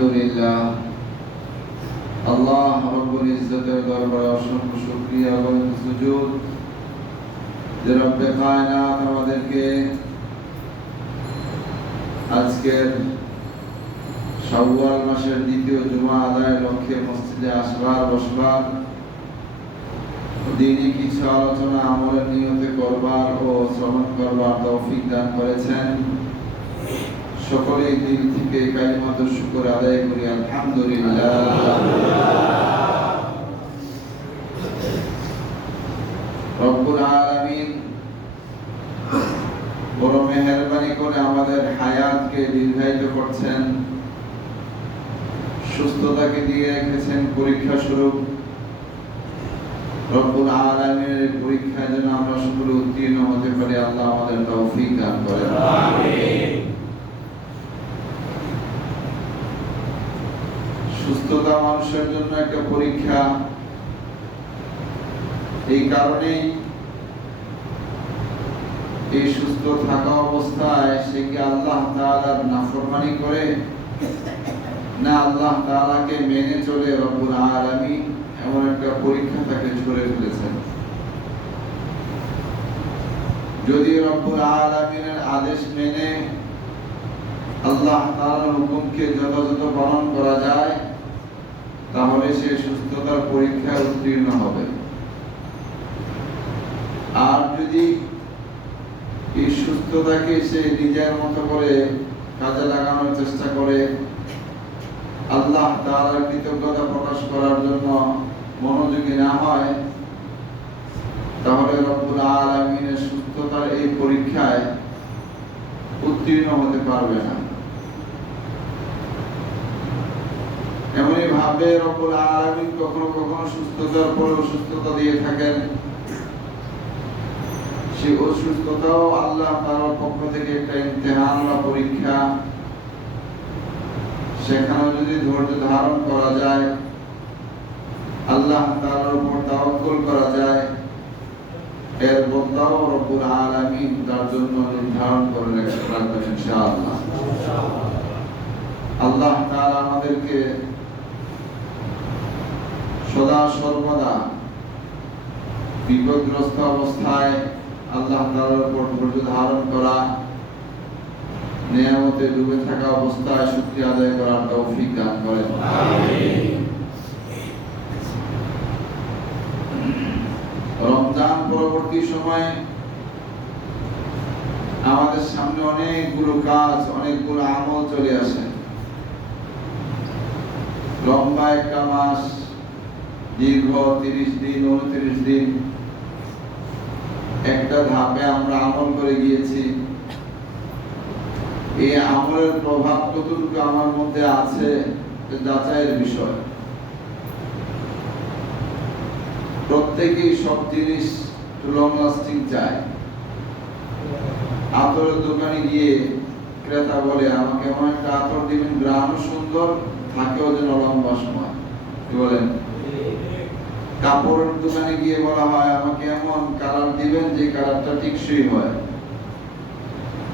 আলহামদুলিল্লাহ আল্লাহ রাব্বুল ইজ্জতের দরবারে অসংখ্য শুকরিয়া এবং সুজুদ যে রব্বে কায়নাত আমাদেরকে আজকের শাওয়াল মাসের দ্বিতীয় জুমা আদায়ের লক্ষ্যে মসজিদে আসবার বসবার দিনই কিছু আলোচনা আমলের নিয়তে করবার ও শ্রবণ করবার তৌফিক দান করেছেন। সকলেই দিল থেকে কালিমাত শুকর আদায় করি আলহামদুলিল্লাহ। রব্বুল আলামিন বড় মেহেরবানি করে আমাদের হায়াতকে দীর্ঘায়িত করছেন, সুস্থতাকে দিয়ে রেখেছেন পরীক্ষা স্বরূপ। রব্বুল আলামিনের পরীক্ষায় যেন আমরা সকলে উত্তীর্ণ হতে পারি, আল্লাহ আমাদের তৌফিক দান করেন। আমিন। সুস্থতা মানুষের জন্য একটা পরীক্ষা। এই কারণেই এই সুস্থ থাকা অবস্থায় সে কি আল্লাহ তাআলার নাফরমানি করে না আল্লাহ তাআলাকে মেনে চলে, রব্বুল আলামিন এমন একটা পরীক্ষা তাকে ছুড়ে ফেলেছেন। যদি রব্বুল আলামিনের আদেশ মেনে আল্লাহ তাআলার হুকুমকে যথাযথ পালন করা যায়, তাহলে সে সুস্থতার পরীক্ষায় উত্তীর্ণ হবে। আর যদি এই সুস্থতাকে সে নিজের মতো করে কাজে লাগানোর চেষ্টা করে, আল্লাহ তাআলার কৃতজ্ঞতা প্রকাশ করার জন্য মনোযোগী না হয়, তাহলে রব্বুল আলামিনের সুস্থতার এই পরীক্ষায় উত্তীর্ণ হতে পারবে না। এমনি ভাবে রব্বুল আলামিন কখনো কখনো সুস্থতার পরে অসুস্থতা দিয়ে থাকেন। সেই অসুস্থতাও আল্লাহ তাআলার পক্ষ থেকে একটা ইমতিহান বা পরীক্ষা। সেখানে যদি ধৈর্য ধারণ করা যায়, আল্লাহ তাআলার উপর তাওয়াক্কুল করা যায়, এর বদলাও রব্বুল আলামিন তার জন্য নির্ধারণ করে রাখবেন ইনশাআল্লাহ। আল্লাহ তাআলা আমাদেরকে সদা সর্বদা বিপদগ্রস্ত অবস্থায় আল্লাহ তাআলার উপর ধৈর্য ধারণ করা, নিয়ামতে ডুবে থাকা অবস্থায় শুকরিয়া আদায় করার তৌফিক দান করেন। আমিন। রমজান পরবর্তী সময়ে আমাদের সামনে অনেকগুলো কাজ, অনেকগুলো আমল চলে আসে। লম্বা একটা মাস, দীর্ঘ 30 দিন 29 দিন একটা ধাপে আমরা আমল করে গিয়েছি। এই আমলের প্রভাব কতটুকু আমার মধ্যে আছে যাচাইয়ের বিষয়। প্রত্যেকেই সব জিনিস লং লাস্টিং চায়। আতরের দোকানে গিয়ে ক্রেতা বলে, আমাকে এমন একটা আতর দিবেন গ্রাম সুন্দর থাকেও যেন লম্বা সময়। কি বলেন? কাপড়ের দোকানে গিয়ে বলা হয়, আমাকে এমন কালার দিবেন যে কালারটা টিকসই হয়,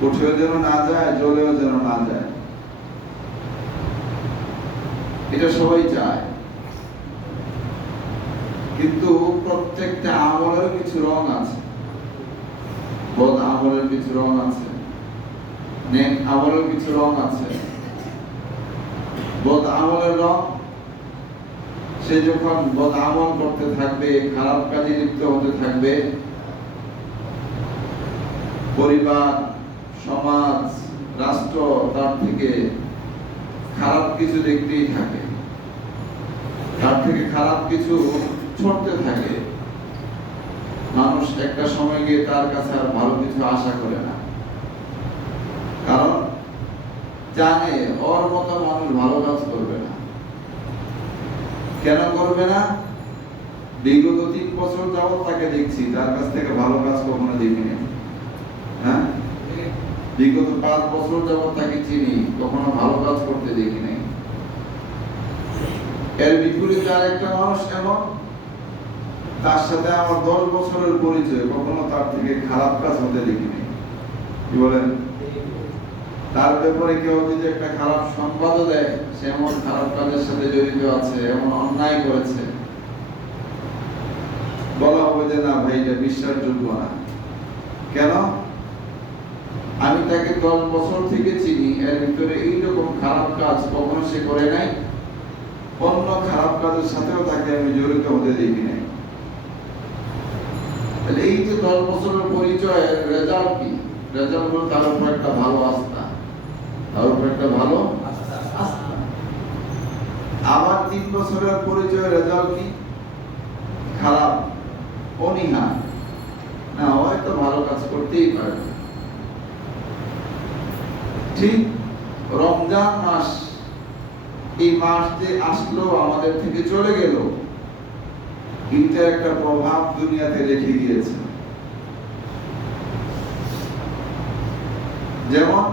উঠেও যেন না যায়, জ্বলেও যেন না যায়। এটা সবাই চায়, কিন্তু প্রত্যেকটা আমলের কিছু রং আছে। বদ আমলের কিছু রং আছে, নেক আমলের কিছু রং আছে। বদ আমলের রং, সে যখন বদ আমল করতে থাকবে, খারাপ কাজে লিপ্ত হতে থাকবে, পরিবার, সমাজ, রাষ্ট্র তার থেকে খারাপ কিছু দেখতেই থাকে, তার থেকে খারাপ কিছু ছড়তে থাকে। মানুষ একটা সময় গিয়ে তার কাছে আর ভালো কিছু আশা করে না, কারণ জানে ওর মতো মানুষ ভালো কাজ করবে না। কেন করবে না? বিগত 3 বছর যাবত তাকে দেখছি, তার কাছ থেকে ভালো কাজ কখনো দেখিনি। হ্যাঁ, বিগত 5 বছর যাবত তাকে চিনি, কখনো ভালো কাজ করতে দেখি নাই। এর বিপরীতে আরেকটা মানুষ এমন, তার সাথে আমার 10 বছরের পরিচয়, কখনো তার থেকে খারাপ কাজ হতে দেখিনি। কি বলেন? তার ব্যাপারে কেউ যদি একটা খারাপ সংবাদও দেয়, সে এমন খারাপ কাজের সাথে জড়িত আছে, এমন অন্যায় করেছে, বলা হবে যে না ভাই, এটা বিশ্বাসযোগ্য না। কেন? আমি তাকে 10 বছর থেকে চিনি, এর ভিতরে এইরকম খারাপ কাজ কখনো সে করে নাই, অন্য খারাপ কাজের সাথেও তাকে আমি জড়িত হতে দেখি নাই। তাহলে এই যে 10 বছরের পরিচয়ের রেজাল্ট কি? রেজাল্ট হলো তার উপর একটা ভালো আস্থা, তার উপর একটা ভালো আস্থা। আবার 3 বছরের পরিচয়ের রেজাল্ট কি? খারাপ, অনীহা, না হয়তো ভালো কাজ করতেই পারে। ঠিক রমজান মাস, এই মাস যে আসলো আমাদের থেকে চলে গেল, এটা একটা প্রভাব দুনিয়াতে রেখে গিয়েছে। যেমন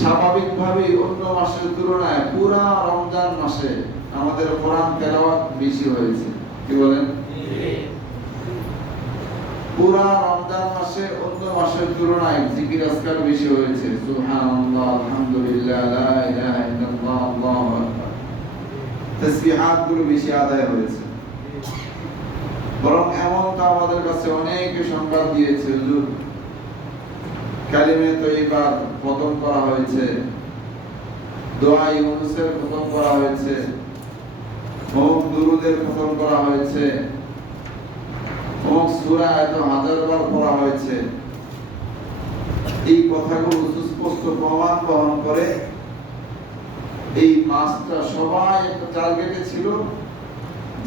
স্বাভাবিকভাবে অন্য মাসের তুলনায় পুরা রমজান মাসে আমাদের কোরআন তেলাওয়াত বেশি হয়েছে। কি বলেন? পুরা রমজান মাসে অন্য মাসের তুলনায় জিকির আজকার বেশি হয়েছে। সুবহানাল্লাহ, আলহামদুলিল্লাহ, লা ইলাহা ইল্লাল্লাহ, আল্লাহু আকবার, তাসবিহাত গুলো বেশি আদায় হয়েছে। বরং এমনটা আমাদের কাছে অনেকে সংবাদ দিয়েছে, হুজুর কালিমে তয়্যিবার খতম করা হয়েছে, দোয়া ইউনূসের খতম করা হয়েছে, দুরূদের খতম করা হয়েছে, সূরা এত হাজারবার পড়া হয়েছে। এই কথাগুলো সুস্পষ্ট প্রমাণ বহন করে এই মাসটা সবাই একটা টার্গেটে ছিল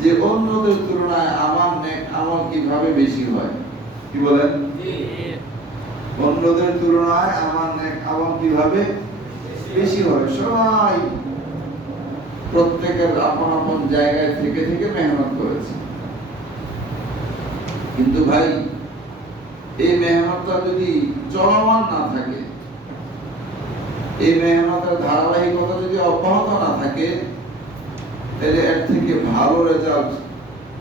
যে অন্যদের তুলনায় আমার নেক আমল কিভাবে বেশি হয়। কি বলেন? অন্যদের তুলনায় আমার নেক আমল কিভাবে বেশি হয়। সবাই প্রত্যেকের আপন আপন জায়গায় থেকে থেকে মেহনত করেছে। কিন্তু ভাই, এই মেহনতটা যদি চলমান না থাকে, এই মেহনতের ধারাবাহিকতা যদি অব্যাহত না থাকে, তাহলে এর থেকে ভালো রেজাল্ট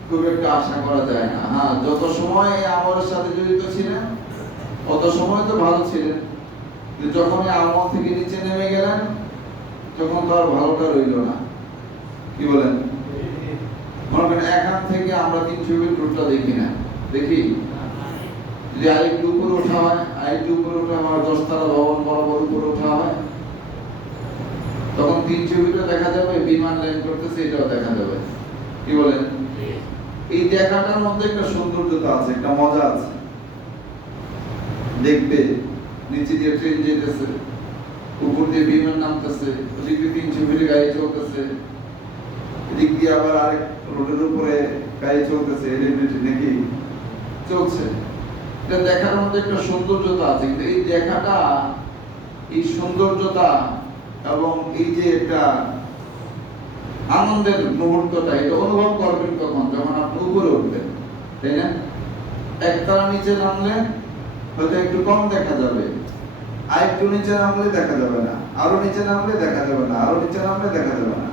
খুব একটা আশা করা যায় না। হ্যাঁ, যত সময় এই আমলের সাথে জড়িত ছিলেন তত সময় তো ভালো ছিলেন, কিন্তু যখন এই আমল থেকে নিচে নেমে গেলেন তখন তো আর ভালোটা রইল না। কি বলেন? মনে করেন এখান থেকে আমরা 300 ফিট রোডটা দেখি না, দেখি? যদি আরেকটু উপরে ওঠা হয়, আরেকটু উপরে ওঠা হয়, 10 তলা ভবন বরাবর উপরে ওঠা হয়, তখন 300 ফিটও দেখা যাবে, বিমান ল্যান্ড করতেছে এটাও দেখা যাবে। কি বলেন? এই দেখাটার মধ্যে একটা সৌন্দর্যতা আছে, একটা মজা আছে। দেখবে নিচে দিয়ে ট্রেন যেতেছে, উপর দিয়ে বিমান নামতেছে, ওদিক দিয়ে 300 ফিটে গাড়ি চলতেছে, এদিক দিয়ে আবার আরেক রোডের উপরে গাড়ি চলতেছে, এলিভেটেড নাকি চলছে। এটা দেখার মধ্যে একটা সৌন্দর্যতা আছে। কিন্তু এই দেখাটা, এই সৌন্দর্যতা এবং এই যে একটা আনন্দের মুহূর্তটা, এটা অনুভব করবেন কখন? যখন আপনি উপরে উঠবেন, তাই না? একতলা নিচে নামলে হয়তো একটু কম দেখা যাবে, আর একটু নিচে নামলে দেখা যাবে না, আরো নিচে নামলে দেখা যাবে না, আরো নিচে নামলে দেখা যাবে না।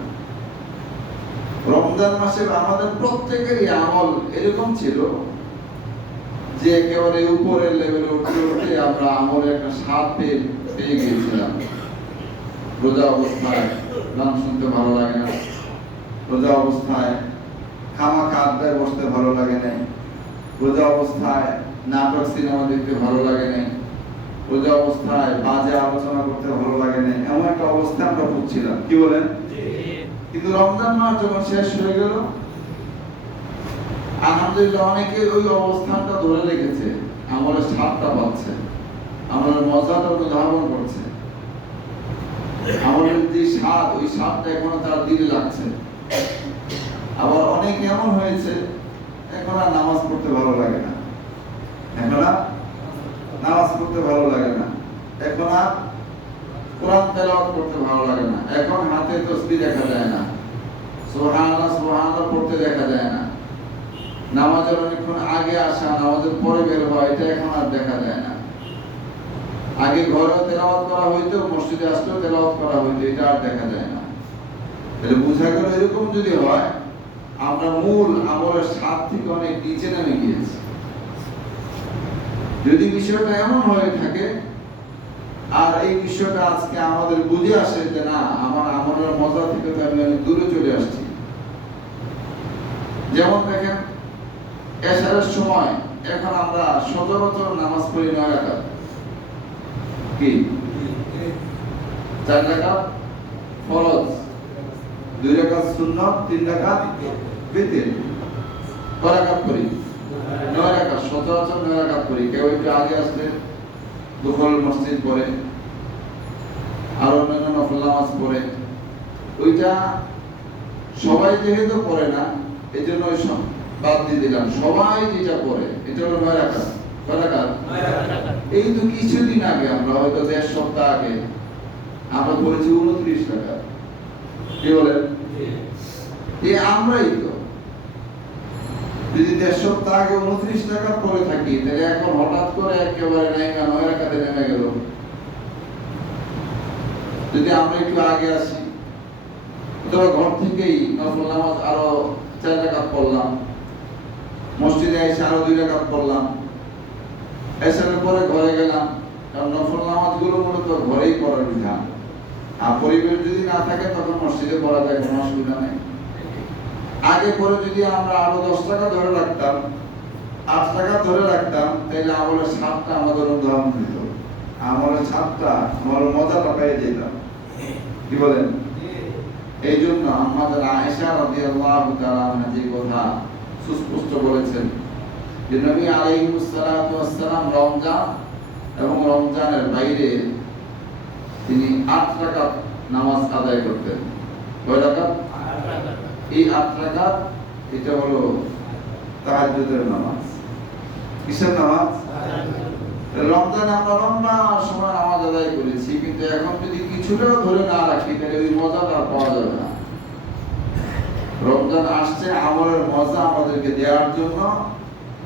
রমজান মাসে আমাদের প্রত্যেকেরই আমল এরকম ছিল যে একেবারে উপরের লেভেলে উঠতে উঠতে আমরা আমলের একটা স্বাদ পেয়ে গিয়েছিলাম। রোজা অবস্থায় গান শুনতে ভালো লাগে না, রোজা অবস্থায় খামাখা আড্ডায় বসতে ভালো লাগে নাই, রোজা অবস্থায় নাটক সিনেমা দেখতে ভালো লাগে নাই, রোজা অবস্থায় বাজে আলোচনা করতে ভালো লাগে নাই, এমন একটা অবস্থায় আমরা ভুগছিলাম। কি বলেন? কিন্তু রমজান মাস যখন শেষ হয়ে গেল, আলহামদুলিল্লাহ অনেকে ওই অবস্থানটা ধরে রেখেছে, আমলের স্বাদটা পাচ্ছে, আমলের মজাটা অনুধাবন করছে, আমলের যে স্বাদ, ওই স্বাদটা এখনো তার দিলে লাগছে। আবার অনেক এমন হয়েছে এখন আর নামাজ পড়তে ভালো লাগে না, এখন আর নামাজ পড়তে ভালো লাগে না, এখন আর কোরআন তেলাওয়াত করতে ভালো লাগে না, এখন হাতে তাসবিহ দেখা যায় না, সুবহানাল্লাহ সুবহানাল্লাহ পড়তে দেখা যায় না, নামাজের অনেকক্ষণ আগে আসা, নামাজের পরে বের হওয়া, এটা এখন আর দেখা যায় না। আগে ঘরে তেলাওয়াত করা হইতো, মসজিদে আসলেও তেলাওয়াত করা হইতো, এটা আর দেখা যায় না। তাহলে বোঝা গেল এরকম যদি হয়, আমরা মূল আমলের স্বাদ থেকে অনেক নিচে নেমে গিয়েছি। যদি বিষয়টা এমন হয়ে থাকে আর এই বিষয়টা আজকে আমাদের বুঝে আসে যে না, আমার আমলের মজা থেকে তো আমি অনেক দূরে চলে আসছি। যেমন দেখেন, এশারের সময় এখন আমরা সচরাচর নামাজ পড়ি 9 রাকাত, কি 4 রাকাত ফরজ, 2 রাকাত সুন্নাত, 3 রাকাত বিতর। কয় রাকাত পড়ি? 9 রাকাত। সচরাচর 9 রাকাত পড়ি। কেউ একটু আগে আসলে দুপুর মসজিদ পড়ে, আর অন্যান্য নফল নামাজ পড়ে। ওইটা সবাই যেহেতু পড়ে না, এই জন্য বাদ দিয়ে দিলাম। সবাই যেটা পড়ে এটা হলো 9 রাকাত। কয় রাকাত? 9 রাকাত। এই তো কিছুদিন আগে আমরা হয়তো 1.5 সপ্তাহ আগে আমরা পড়েছি 29 রাকাত। কি বলেন? এই আমরাই তো যদি 1.5 সপ্তাহ আগে 29 রাকাত পড়ে থাকি, তাহলে এখন হঠাৎ করে একেবারে 9 রাকাতে নেমে গেল। যদি আমরা একটু আগে আসি, ধরো ঘর থেকেই নফল নামাজ আরো 4 রাকাত পড়লাম, মসজিদে এসে আরো 2 রাকাত পড়লাম, এসার পরে ঘরে গেলাম। কারণ নফল নামাজগুলো মূলত ঘরেই পড়ার বিধান। আর পরিবেশ যদি না থাকে তখন মসজিদে পড়া যায়, কোনো অসুবিধা নেই। আগে পরে যদি আমরা আরো 10 টাকা ধরে রাখতাম, 8 টাকা ধরে রাখতাম, তাহলে আমলের ছাপটা আমাদের উদাহরণ দিত। আমলের ছাপটা, আমলের মজাটা পেয়ে যেতাম। কি বলেন? এই জন্য আমাদের আয়েশা রাদিয়াল্লাহু তাআলা আনহা যে কথা সুস্পষ্ট বলেছেন যে নবী আলাইহিস সালাতু ওয়াস সালাম রমজান এবং রমজানের বাইরে তিনি 8 রাকাত নামাজ আদায় করতেন। কয় রাকাত? 8 রাকাত। এই 8 রাকাত এটা হলো তাহাজ্জুদের নামাজ। কিসের নামাজ? রমজানে আমরা লম্বা সময় নামাজ আদায় করেছি, কিন্তু এখন যদি কিছুটাও ধরে না রাখি তাহলে ওই মজাটা পাওয়া যাবে না। রমজান আসছে আমলের মজা আমাদেরকে দেওয়ার জন্য,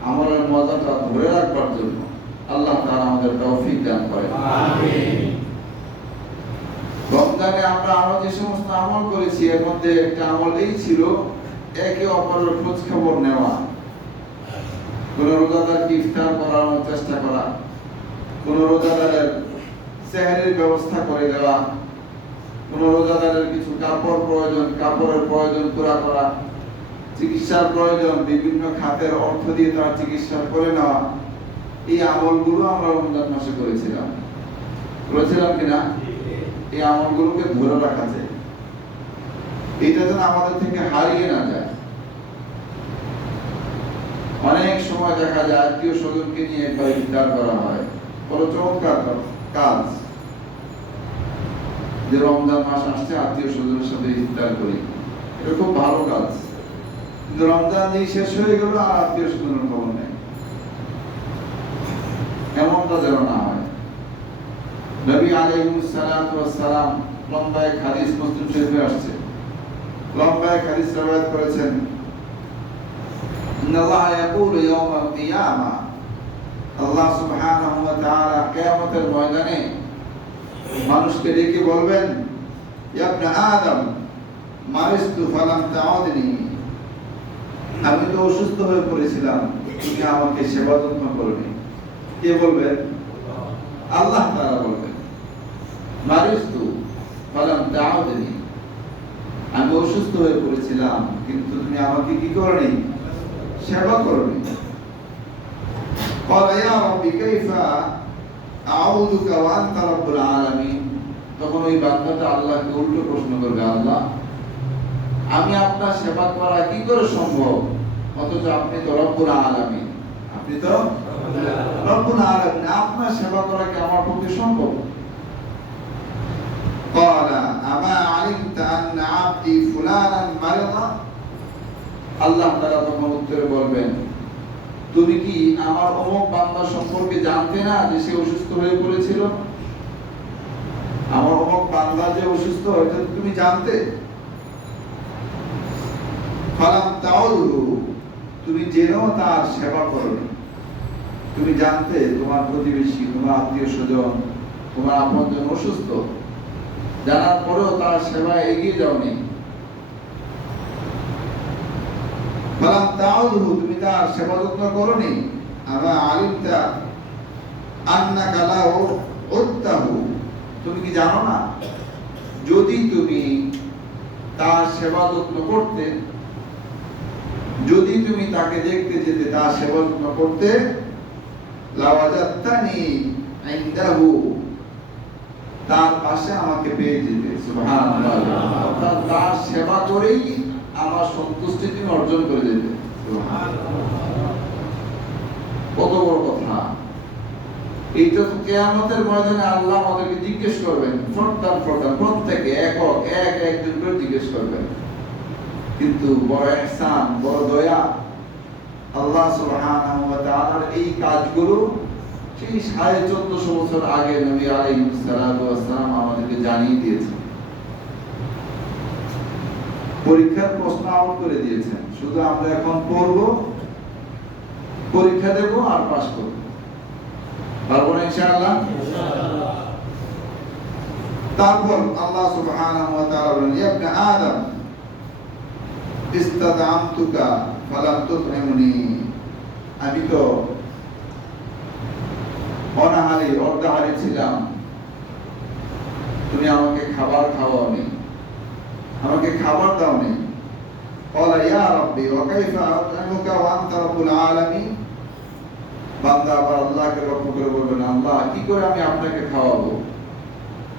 আমলের মজাটা ধরে রাখবার জন্য। আল্লাহ তাআলা আমাদের তৌফিক দান করেন। আমিন। রমজানে আমরা আরো যে সমস্ত আমল করেছি, এর মধ্যে একটা আমল এই ছিল একে অপরের খোঁজ খবর নেওয়া। কোন রোজাদারকে ইফতার করানোর চেষ্টা করা, কোন রোজাদারের সেহরির ব্যবস্থা করে দেওয়া, কোন রোজাদারের কিছু কাপড় প্রয়োজন, কাপড়ের প্রয়োজন পুরা করা, চিকিৎসার প্রয়োজন, বিভিন্ন খাতের অর্থ দিয়ে তার চিকিৎসা করে নেওয়া। এই আমলগুলো আমরা রমজান মাসে করেছিলাম কিনা? এই আমলগুলোকে ধরে রাখা যায়, এটা যেন আমাদের থেকে হারিয়ে না যায়। অনেক সময় দেখা যায় আত্মীয় স্বজনকে নিয়ে একবার ইফতার করা হয়, বড় চমৎকার কাজ যে রমজান মাস আসছে আত্মীয় স্বজনের সাথে ইফতার করি, এটা খুব ভালো কাজ। কিন্তু রমজান যেই শেষ হয়ে গেল আর আত্মীয় স্বজনের খবর নেই, এমনটা যেন না হয়। নবী আলাইহিস সালাতু ওয়াস সালাম লম্বা এক হাদিস মুসলিম শরীফে আসছে, লম্বা এক হাদিস রওয়ায়াত করেছেন। ইন্নাল্লাহা ইয়াকুলু ইয়াওমাল কিয়ামা, আল্লাহ সুবহানাহু ওয়া তাআলা কিয়ামতের ময়দানে মানুষকে ডেকে বলবেন, ইয়া ইবনে আদম মারিস্তু ফালাম তাউদনি, আমি তো অসুস্থ হয়ে পড়েছিলাম, তুমি আমাকে সেবা যত্ন করোনি। কে বলবেন? আল্লাহ তাআলা বলবেন, মারিস্তু ফালাম তাউদনি, আমি অসুস্থ হয়ে পড়েছিলাম কিন্তু তুমি আমাকে কি করোনি? সেবা করোনি। ক্বালা ইয়া রাব্বি কাইফা আউযুকা ওয়া আনতা রাব্বুল আলামিন, তখন ওই বান্দাটা আল্লাহকে উল্টো প্রশ্ন করবে, আল্লাহ আমি আপনার সেবা করা কি করে সম্ভব, অথচ আপনি তো রব্বুল আলামিন, আপনি তো রব্বুল আলামিন, আপনার সেবা করা কি আমার পক্ষে সম্ভব? ক্বালা আমা আলিমতা আন্না আবদি ফুলানান মারিদা, আল্লাহ তাআলা তখন উত্তরে বলবেন, তুমি কি আমার অমুক বান্দা সম্পর্কে জানতে না যে সে অসুস্থ হয়ে পড়েছিল? আমার অমুক বান্দা যে অসুস্থ, এটা তুমি জানতে? ফালাম তাউদহু, তুমি জেনেও তার সেবা করোনি। তুমি জানতে তোমার প্রতিবেশী, তোমার আত্মীয় স্বজন, তোমার আপনজন অসুস্থ, জানার পরেও তার সেবায় এগিয়ে যাওনি। ফালাম তাউদহু, তুমি তার সেবা যত্ন করোনি। আমা আলিমতা আন্নাকা লাহু উত্তাহু, তুমি কি জানো না যদি তুমি তার সেবা যত্ন করতে, যদি তুমি তাকে দেখতে যেতে, তার সেবা যত্ন করতে, লাওয়াজাত্তানি ইনদাহু, তার পাশে আমাকে পেয়ে যেতে। সুবহানাল্লাহ। অর্থাৎ তার সেবা করেই আমার সন্তুষ্টি তুমি অর্জন করে যেতে। সুবহানাল্লাহ। কত বড় কথা! এইটা তো কিয়ামতের ময়দানে আল্লাহ আমাদেরকে জিজ্ঞেস করবেন, প্রত্যেকে একজন করে জিজ্ঞেস করবেন। কিন্তু বড় ইহসান, বড় দয়া, আল্লাহ সুবহানাহু ওয়া তাআলার এই কাজগুলো সেই 1450 বছর আগে নবী আলাইহিস সালাতু ওয়াস সালাম আমাদেরকে জানিয়ে দিয়েছেন। পরীক্ষার প্রশ্ন আউট করে দিয়েছেন, শুধু আমরা এখন পড়ব, পরীক্ষা দেব আর পাস করব। পারবো না ইনশাআল্লাহ? ইনশাআল্লাহ। তারপর আল্লাহ সুবহানাহু ওয়া তাআলা বলেন, ইয়া ইবনে আদম ইস্তাদআমতুকা ফালাম তুতঈমুনি, আমি তো অনাহারি অর্ধাহারি ছিলাম, তুমি আমাকে খাবার খাওয়াওনি, আমাকে খাবার দাওনি। ক্বালা ইয়া রাব্বি ওয়া কাইফা আত'ইমুকা ওয়া আনতা রাব্বুল আলামিন, বান্দা আবার আল্লাহকে লক্ষ্য করে বলবেন, আল্লাহ কি করে আমি আপনাকে খাওয়াবো,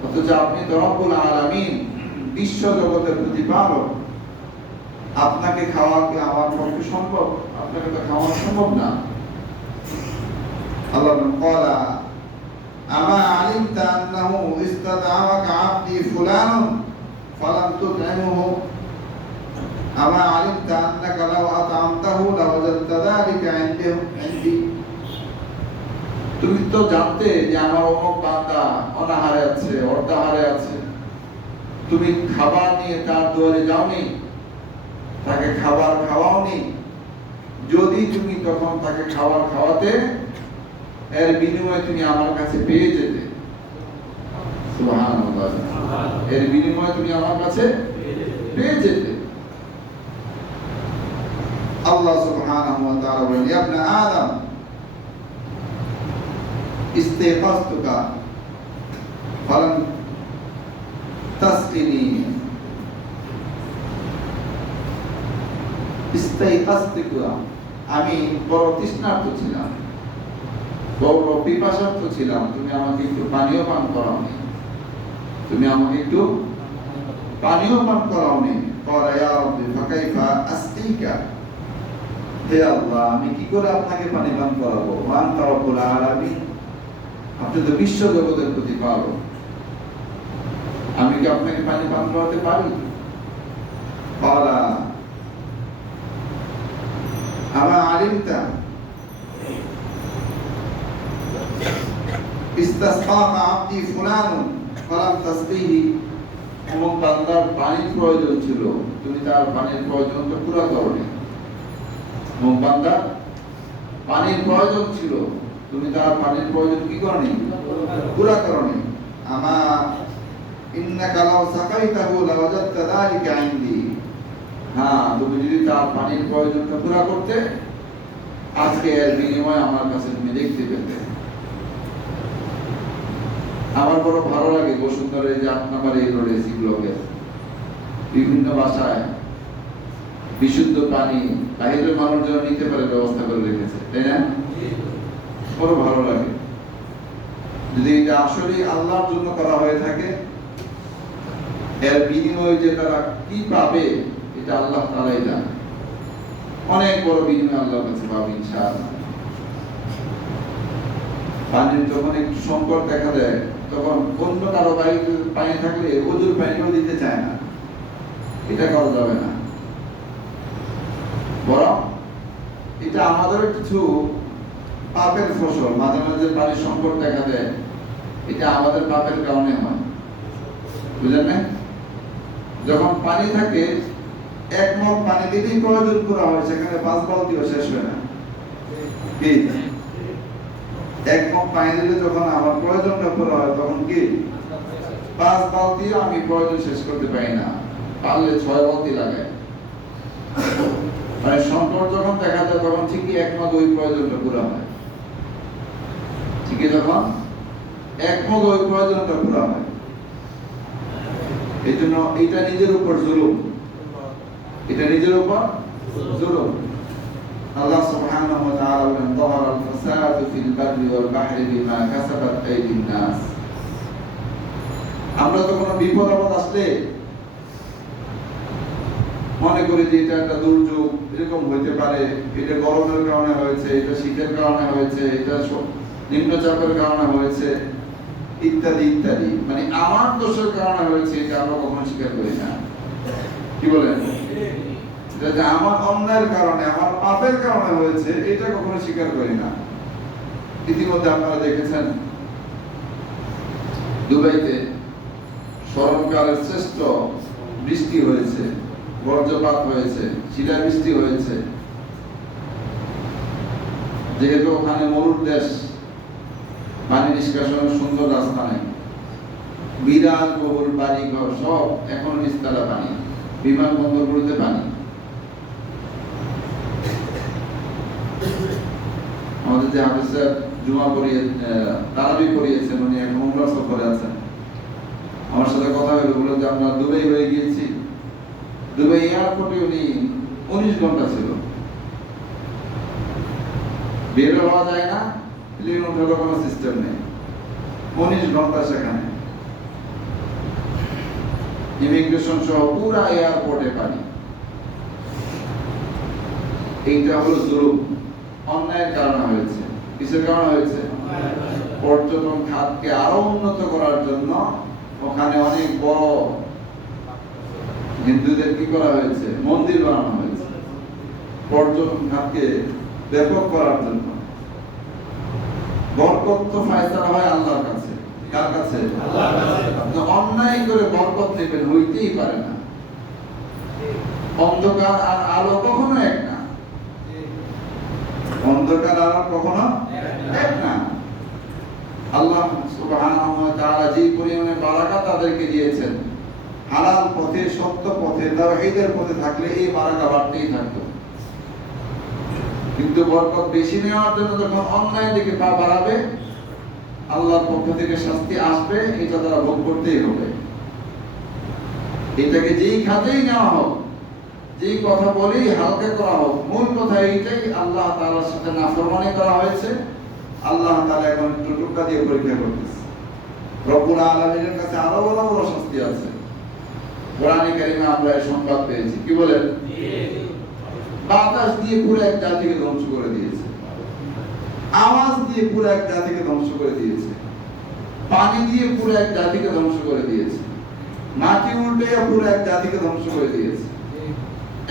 অথচ আপনি তো রব্বুল আলামিন, বিশ্ব জগতের প্রতিপালক, আপনাকে খাওয়া কি আমার পক্ষে সম্ভব? আপনাকে তো খাওয়ানো সম্ভব না। আল্লাহ বলেন, ক্বালা আমা আলিমতা আন্নাহু ইস্তাদআমাকা আবদি ফুলানুন ফালাম তুতঈমুহু, আমা আলিমতা আন্নাকা লাও আত'আমতাহু লাওয়াজাদতা যালিকা ইনদি, তুমি তো জানতে যে আমার অমুক বান্দা অনাহারে আছে, অর্ধাহারে আছে, তুমি খাবার নিয়ে তার দুয়ারে যাওনি, তাকে খাবার খাওয়াওনি। যদি তুমি তখন তাকে খাবার খাওয়াতে, এর বিনিময়ে তুমি আমার কাছে পেয়ে যেতে। সুবহানাল্লাহ। এর বিনিময়ে তুমি আমার কাছে পেয়ে যেতে। আল্লাহ সুবহানাহু ওয়া তাআলা বলেন, ইয়া ইবনে আদম ইস্তাইকাযতুকা ফালাম তাসকিনি, ইস্তাইকাযতুকা, আমি বড় তৃষ্ণার্ত ছিলাম, বড় পিপাসার্ত ছিলাম, তুমি আমাকে একটু পানীয় পান করাওনি, তুমি আমাকে একটু পানীয় পান করাওনি। ক্বালা ইয়া রাব্বি ফাকাইফা আসকিকা, হে আল্লাহ আমি কি করে আপনাকে পানি পান করাবো, ওয়া আনতা রাব্বুল আলামিন, আপনি তো বিশ্ব জগতের প্রতিপালক, আমি কি আপনাকে পানি পান করাতে পারি? ক্বালা আমা আলিমতা ইস্তাসকাকা আবদি ফুলানুন ফালাম তাসকিহি, এমন বান্দার পানির প্রয়োজন ছিল, তুমি তার পানির প্রয়োজনটা পুরো করোনি। এমন বান্দার পানির প্রয়োজন ছিল, তুমি তার পানির প্রয়োজন কি করনি? পুরো করনি। আমা ইন্নাকা লাও সাকাইতাহু লাওয়াজাদতা যালিকা ইনদি, হ্যাঁ তুমি যদি তার পানির প্রয়োজনটা পুরো করতে, আজকে এর বিনিময়ে আমার কাছে তুমি দেখতে পেতে। আমার বড় ভালো লাগে বসুন্ধরা যে 8 নম্বর এই রোডে সিগুলোকে বিভিন্ন বাসায় বিশুদ্ধ পানি বাইরের মানুষ যেন নিতে পারে ব্যবস্থা করে রেখেছে, তাই না? বড় ভালো লাগে। যদি এটা আসলে আল্লাহর জন্য করা হয়ে থাকে, এর বিনিময়ে যে তারা কি পাবে এটা আল্লাহ তাআলাই জানে। অনেক বড় বিনিময় আল্লাহর কাছে পাবে ইনশাআল্লাহ। পানির যখন একটু সংকট দেখা দেয়, তখন অন্য কারো বাড়িতে পানি থাকলে ওজুর পানিও দিতে চায় না, এটা করা যাবে না। বরং এটা আমাদের কিছু পাপের ফসল, মাঝে মাঝে পানির সংকট দেখা দেয়, এটা আমাদের পাপের কারণে হয়, বুঝলেন না? যখন পানি থাকে, এক মগ পানি দিতেই প্রয়োজন করা হয়, সেখানে 5 বালতিও শেষ হয় না। কি এক মগ পানি দিলে যখন আমার প্রয়োজনটা পুরো হয়, তখন কি 5 বালতিও আমি প্রয়োজন শেষ করতে পারি না, পারলে 6 বালতি লাগাই। মানে সংকট যখন দেখা যায়, তখন ঠিকই এক মগ ওই প্রয়োজনটা পুরো হয়। ঠিকই যখন একমত ওই প্রয়োজনটা পুরা হয়। এই জন্য এটা নিজের উপর জুলুম, এটা নিজের উপর জুলুম। আল্লাহ সুবহানাহু ওয়া তাআলা বলেন যাহারাল ফাসাদু ফিল বাররি ওয়াল বাহরি বিমা কাসাবাত আইদিন নাস। আমরা তো কোনো বিপদ আপদ আসলে মনে করি যে এটা একটা দুর্যোগ, এরকম হইতে পারে, এটা গরমের কারণে হয়েছে, এটা শীতের কারণে হয়েছে, এটা নিম্নচাপের কারণে হয়েছে, ইত্যাদি ইত্যাদি। মানে আমার দোষের কারণে হয়েছে, এটা আমরা কখনো স্বীকার করি না। কি বলেন? যে আমার অন্যায়ের কারণে, আমার পাপের কারণে হয়েছে, এটা কখনো স্বীকার করি না। ইতিমধ্যে আপনারা দেখেছেন দুবাইতে স্মরণকালের শ্রেষ্ঠ বৃষ্টি হয়েছে, বজ্রপাত হয়েছে, শিলাবৃষ্টি হয়েছে। যেহেতু ওখানে মরুর দেশ, পানি নিষ্কাশনের সুন্দর রাস্তা নেই, বিরাট বহুল বাড়ি ঘর সব এখন নিস্তালা পানি, বিমানবন্দরগুলোতে পানি। আমাদের যে হাফেজ সাহেব জুমা পড়িয়ে তারাবি পড়িয়েছেন, উনি এখন উমরা সফরে আছেন। আমার সাথে কথা হলো, বললো যে আমরা দুবাই হয়ে গিয়েছি। দুবাই এয়ারপোর্টে উনি 19 ঘন্টা ছিল, বের হওয়া যায় না, প্লেন ওঠার কোনো সিস্টেম নেই, 19 ঘন্টা সেখানে। ইমিগ্রেশন সহ পুরা এয়ারপোর্টে পানি। এইটা হলো জুলুম, অন্যায়ের কারণে হয়েছে। কিসের কারণে হয়েছে? পর্যটন খাতকে আরো উন্নত করার জন্য ওখানে অনেক বড় হিন্দুদের কি করা হয়েছে? মন্দির বানানো হয়েছে, পর্যটন খাতকে ব্যাপক করার জন্য। বরকত তো ফায়সালা হয় আল্লাহর কাছে। কার কাছে? আল্লাহর কাছে। আপনি অন্যায় করে বরকত নেবেন, হইতেই পারে না। অন্ধকার আর আলো কখনো এক না, অন্ধকার আর কখনো এক না। আল্লাহ সুবহানাহু ওয়া তাআলা যে পরিমাণে বারাকাত তাদেরকে দিয়েছেন, হালাল পথে, সত্য পথে, তাওহীদের পথে থাকলে এই বারাকা বাড়তেই থাকতো। কিন্তু বরকত বেশি নেওয়ার জন্য যখন অন্যায় দিকে পা বাড়াবে, আল্লাহর পক্ষ থেকে শাস্তি আসবে, এটা তারা ভোগ করতেই হবে। এটাকে যেই খাতেই নেওয়া হোক, যেই কথা বলেই হালকা করা হোক, মূল কথা এইটাই, আল্লাহ তাআলার সাথে নাফরমানি করা হয়েছে। আল্লাহ তাআলা এখন একটু টুকা দিয়ে পরীক্ষা করতেছে। রব্বুল আলামিনের কাছে আরো বড় বড় শাস্তি আছে। কোরআনে কারিমে আমরা এই সংবাদ পেয়েছি। কি বলেন? বাতাস দিয়ে পুরো এক জাতিকে ধ্বংস করে দিয়েছে, আওয়াজ দিয়ে পুরো এক জাতিকে ধ্বংস করে দিয়েছে, পানি দিয়ে পুরো এক জাতিকে ধ্বংস করে দিয়েছে, মাটি উল্টে পুরো এক জাতিকে ধ্বংস করে দিয়েছে।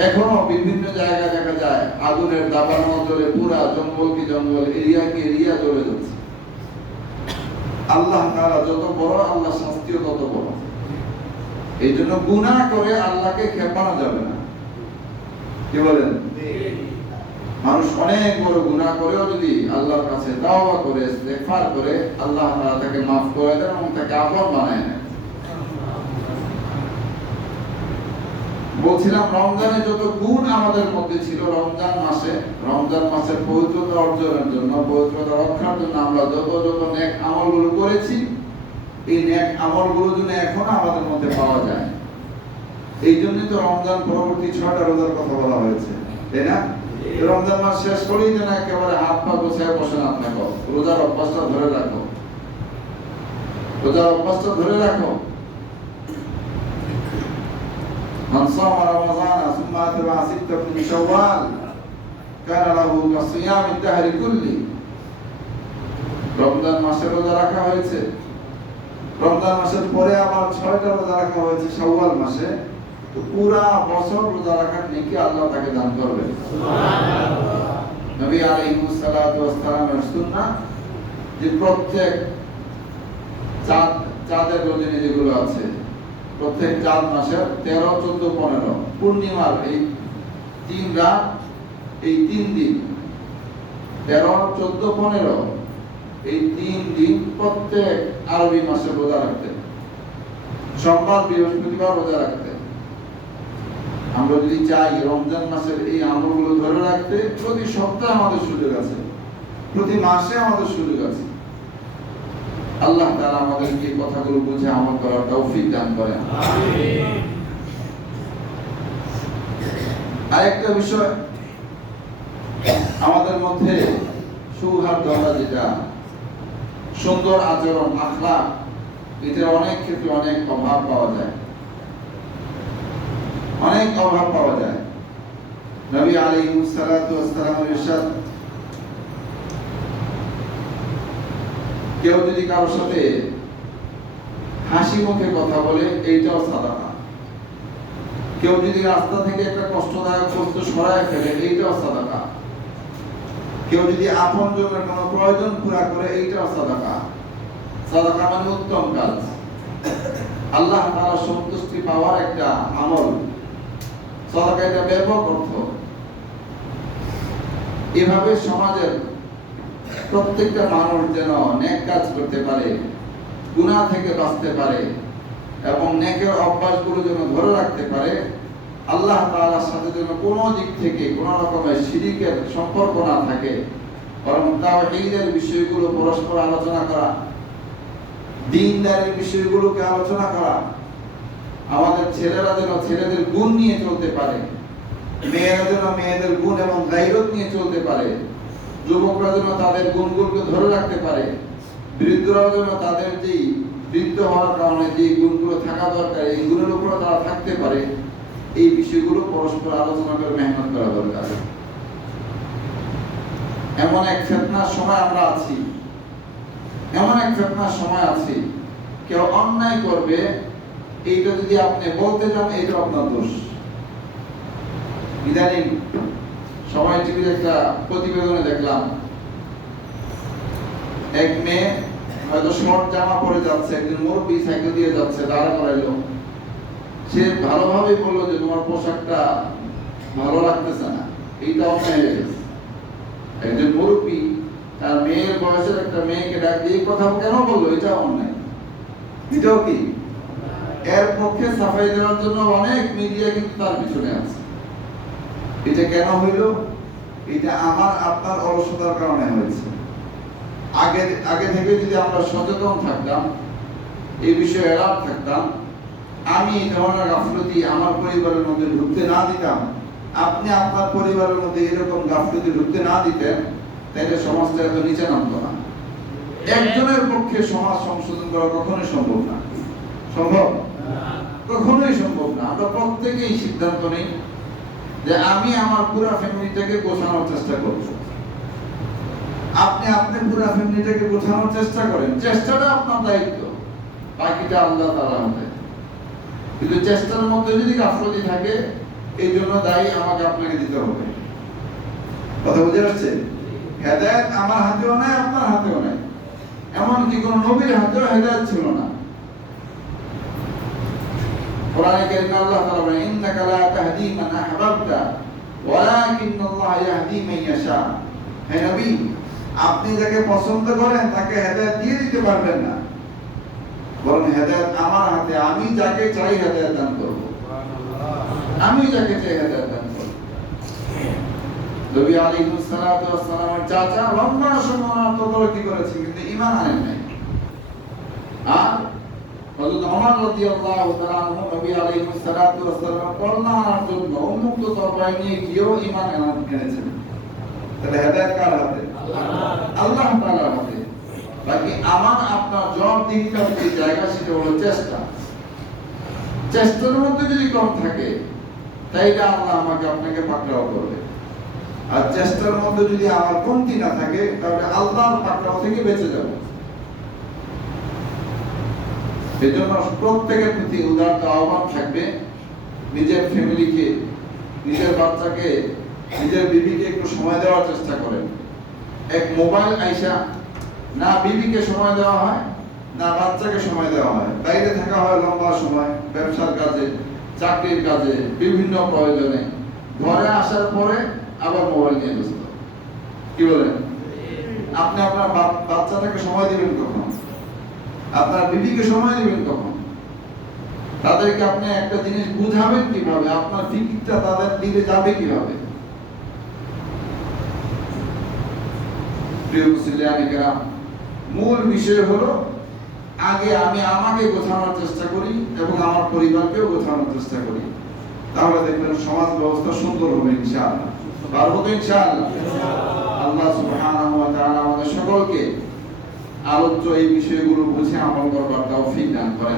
এখনো বিভিন্ন জায়গায় দেখা যায় আগুনের দাবানল জ্বলে পুরা জঙ্গল কি জঙ্গল, এরিয়া কি এরিয়া জ্বলে যাচ্ছে। আল্লাহ তাআলা যত বড়, আল্লাহ শাস্তিও তত বড়। এই জন্য গুনাহ করে আল্লাহকে খেপানো যাবে না। কি বলেন? মানুষ অনেক বড় গুনাহ করেও যদি আল্লাহর কাছে তাওবা করে, ইস্তেগফার করে, আল্লাহ তাআলা তাকে মাফ করে দেন এবং তাকে আপন বানায় নেন। বলছিলাম রমজানে যত গুণ আমাদের মধ্যে ছিল, রমজান মাসের পবিত্রতা অর্জনের জন্য, পবিত্রতা রক্ষার জন্য আমরা যত যত নেক আমলগুলো করেছি, এই নেক আমলগুলো যেন এখন আমাদের মধ্যে পাওয়া যায়। এই জন্যই তো রমজান পরবর্তী 6টা রোজার কথা বলা হয়েছে, তাই না? রমজান মাস শেষ করেই যেন একেবারে হাত পা গোছায় বসে না থাকো, রোজার অভ্যাসটা ধরে রাখো, রোজার অভ্যাসটা ধরে রাখো। من صام رمضان ثم أتبع 6 من شوال كان له كصيام الدهر كله। রমজান মাসে রোজা রাখা হয়েছে, রমজান মাসের পরে আবার 6টা রোজা রাখা হয়েছে শাওয়াল মাসে, তো পুরা বছর রোজা রাখার নেকি আল্লাহ তাকে দান করবেন। সুবহানাল্লাহ। নবী আলাইহিস সালাতু ওয়াস সালামের সুন্নাহ যে প্রত্যেক চাঁদের রজনী যেগুলো আছে, প্রত্যেক 4 মাসের 13, 14, 15 পূর্ণিমার এই 3 রাত, এই 3 দিন 13, 14, 15 এই 3 দিন প্রত্যেক আরবি মাসে রোজা রাখতেন, সোমবার বৃহস্পতিবার রোজা রাখতেন। আমরা যদি চাই রমজান মাসের এই আমলগুলো ধরে রাখতে, প্রতি সপ্তাহে আমাদের সুযোগ আছে, প্রতি মাসে আমাদের সুযোগ আছে। আল্লাহ তাআলা আমাদেরকে এই কথাগুলো বুঝে আমল করার তৌফিক দান করেন। আমিন। আরেকটা বিষয়, আমাদের মধ্যে সৌহার্দ্যতা, যেটা সুন্দর আচরণ, আখলাক, এটার অনেক ক্ষেত্রে অনেক অভাব পাওয়া যায়, অনেক অভাব পাওয়া যায়। নবী আলাইহিস সালাতু ওয়াস সালামের ইরশাদ, কেউ যদি কারোর সাথে হাসি মুখে কথা বলে, এইটাও সাদাকা। কেউ যদি রাস্তা থেকে একটা কষ্টদায়ক বস্তু সরায় ফেলে, এইটাও সাদাকা। কেউ যদি আপনজনের কোনো প্রয়োজন পুরা করে, এইটাও সাদাকা। সাদাকা মানে উত্তম কাজ, আল্লাহ তাআলার সন্তুষ্টি পাওয়ার একটা আমল। সাদাকা এটা ব্যাপক অর্থ। এভাবে সমাজের প্রত্যেকটা মানুষ যেন নেক কাজ করতে পারে, গুনাহ থেকে বাঁচতে পারে এবং নেকের অভ্যাসগুলো যেন ধরে রাখতে পারে, আল্লাহ তাআলার সাথে যেন কোনো দিক থেকে কোনো রকমের শিরকের সম্পর্ক না থাকে, বরং তাওহীদের বিষয়গুলো পরস্পর আলোচনা করা, দ্বীনদারের বিষয়গুলোকে আলোচনা করা। আমাদের ছেলেরা যেন ছেলেদের গুণ নিয়ে চলতে পারে, মেয়েরা যেন মেয়েদের গুণ এবং গায়রত নিয়ে চলতে পারে, যুবকরা যেন তাদের গুণগুলোকে ধরে রাখতে পারে, বৃদ্ধরাও যেন তাদের যেই বৃদ্ধ হওয়ার কারণে যে গুণগুলো থাকা দরকার, এই গুণের উপর তারা থাকতে পারে। এই বিষয়গুলো পরস্পর আলোচনা করে মেহনত করা দরকার। এমন এক ফিতনার সময় আমরা আছি, এমন এক ফিতনার সময় আছি, কেউ অন্যায় করবে, এইটা যদি আপনি বলতে যান, এটা আপনার দোষ। ইদানিং সময় টিভির একটা প্রতিবেদনে দেখলাম, এক মেয়ে হয়তো শর্ট জামা পরে যাচ্ছে, একজন মুরব্বী সাইকেল দিয়ে যাচ্ছে, দাঁড়া করাইলো। সে ভালোভাবে বললো যে তোমার পোশাকটা ভালো লাগতেছে না, এইটা অন্যায় হয়ে গেছে। একজন মুরব্বী তার মেয়ের বয়সের একটা মেয়েকে ডাক দিয়ে কথা কেন বললো, এটা অন্যায়। এটাও কি? এর পক্ষে সাফাই দেওয়ার জন্য অনেক মিডিয়া কিন্তু তার পিছনে আছে। এটা কেন হইল? এটা আমার আপনার অলসতার কারণে হয়েছে। আগে থেকে যদি আমরা সচেতন থাকতাম, এই বিষয়ে অ্যালার্ট থাকতাম, আমি এই ধরনের গাফলতি আমার পরিবারের মধ্যে ঢুকতে না দিতাম, আপনি আপনার পরিবারের মধ্যে এরকম গাফলতি ঢুকতে না দিতেন, তাহলে সমাজটা এত নিচে নামতো না। একজনের পক্ষে সমাজ সংশোধন করা কখনোই সম্ভব না। সম্ভব? কখনোই সম্ভব না। আমরা প্রত্যেকেই সিদ্ধান্ত নেই যে আমি আমার পুরো ফ্যামিলিটাকে গোছানোর চেষ্টা করব। আপনি আপনার পুরো ফ্যামিলিটাকে গোছানোর চেষ্টা করেন, চেষ্টাটা আপনার দায়িত্ব, বাকিটা আল্লাহ তাআলার হাতে। কিন্তু চেষ্টার মধ্যে যদি গাফলতি থাকে, এই জন্য দায়ী আমাকে আপনাকে দিতে হবে। কথা বুঝে আসছে? হেদায়েত আমার হাতেও নাই, আপনার হাতেও নাই। এমনকি কোন নবীর হাতেও হেদায়েত ছিল না। কোরআনে কারীমে আল্লাহ তাআলা বলেন, ইন্নাকা লা তাহদি মান আহবাবতা ওয়ালাকিন্নাল্লাহ ইয়াহদি মান ইয়াশা। হে নবী, আপনি যাকে পছন্দ করেন তাকে হেদায়েত দিয়ে দিতে পারবেন না, বরং হেদায়েত আমার হাতে। আমি যাকে চাই হেদায়েত দান করব, আমি যাকে চাই হেদায়েত দান করব। নবী আলাইহিস সালাতু ওয়াস সালামের চাচা লম্বা সময় তদারকি করেছেন, কিন্তু ঈমান আনেন নাই। আর হযরত ওমর রাদিয়াল্লাহু তাআলা আনহু নবী আলাইহিস সালাতু ওয়াস সালাম কল্যাণের জন্য উন্মুক্ত তরবারি নিয়ে গিয়েও ঈমান এনেছেন। তাহলে হেদায়েত কার হাতে? আল্লাহ তাআলার হাতে। বাকি আমার আপনার জবাবদিহিতার যে জায়গা, সেটা হলো চেষ্টা। চেষ্টার মধ্যে যদি কম থাকে, তাইলে আল্লাহ আমাকে আপনাকে পাকড়াও করবে। আর চেষ্টার মধ্যে যদি আমার কমতি না থাকে, তাহলে আল্লাহর পাকড়াও থেকে বেঁচে যাব। এজন্য প্রত্যেকের প্রতি উদারত আহ্বান থাকবে, নিজের ফ্যামিলিকে, নিজের বাচ্চাকে, নিজের বিবিকে একটু সময় দেওয়ার চেষ্টা করেন। এক মোবাইল আইসা না বিবিকে সময় দেওয়া হয়, না বাচ্চাকে সময় দেওয়া হয়। বাইরে থাকা হয় লম্বা সময়, ব্যবসার কাজে, চাকরির কাজে, বিভিন্ন প্রয়োজনে। ঘরে আসার পরে আবার মোবাইল নিয়ে ব্যস্ত। কি বলেন? আপনি আপনার বাচ্চাটাকে সময় দিবেন কখন? আপনার বিবিকে সময় দিবেন কখন? তাদেরকে আপনি একটা জিনিস বুঝাবেন কিভাবে? আপনার ফিকিরটা তাদের দিকে যাবে কিভাবে? প্রিয় মুসলিম, মূল বিষয় হলো আগে আমি আমাকে গোছানোর চেষ্টা করি এবং আমার পরিবারকেও গোছানোর চেষ্টা করি, তাহলে দেখবেন সমাজ ব্যবস্থা সুন্দর হবে ইনশাআল্লাহ। পারবো তো ইনশাআল্লাহ? আল্লাহ সুবহানাহু ওয়া তাআলা আমাদের সকলকে আলোচ্য এই বিষয়গুলো বুঝে আমল করবার তৌফিক দান করেন।